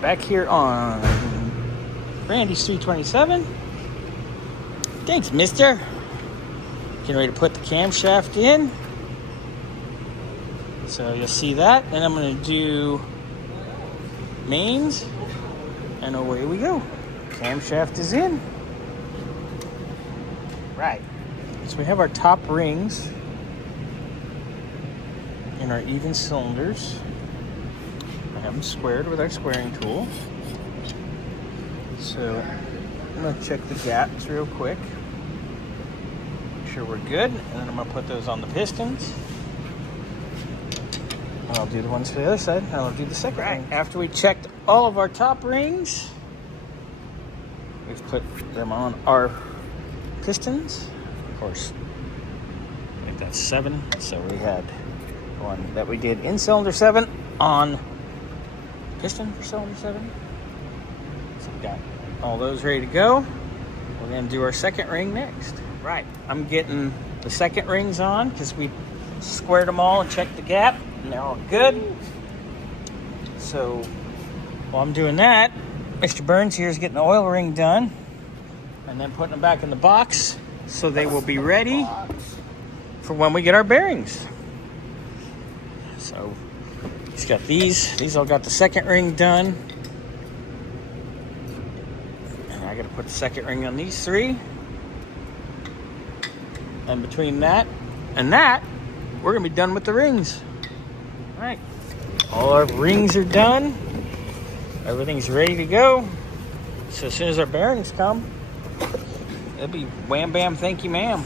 back here on Randy's 327. Thanks, mister. Getting ready to put the camshaft in. So you'll see that. Then I'm going to do mains. And away we go. Camshaft is in. Right. So we have our top rings in our even cylinders. I have them squared with our squaring tool. So I'm going to check the gaps real quick. Make sure we're good. And then I'm going to put those on the pistons. And I'll do the ones for the other side. And I'll do the second ring. After we checked all of our top rings, we've put them on our pistons. Of course, I think that's 7. So we had one that we did in cylinder 7 on piston for cylinder 7. So we got all those ready to go. We're going to do our second ring next. Right, I'm getting the second rings on because we squared them all and checked the gap, and they're all good. So while I'm doing that, Mr. Burns here is getting the oil ring done and then putting them back in the box so they will be ready for when we get our bearings. So he's got these all got the second ring done. And I got to put the second ring on these 3. And between that and that, we're going to be done with the rings. All right. All our rings are done. Everything's ready to go. So as soon as our bearings come, it'll be wham, bam, thank you, ma'am.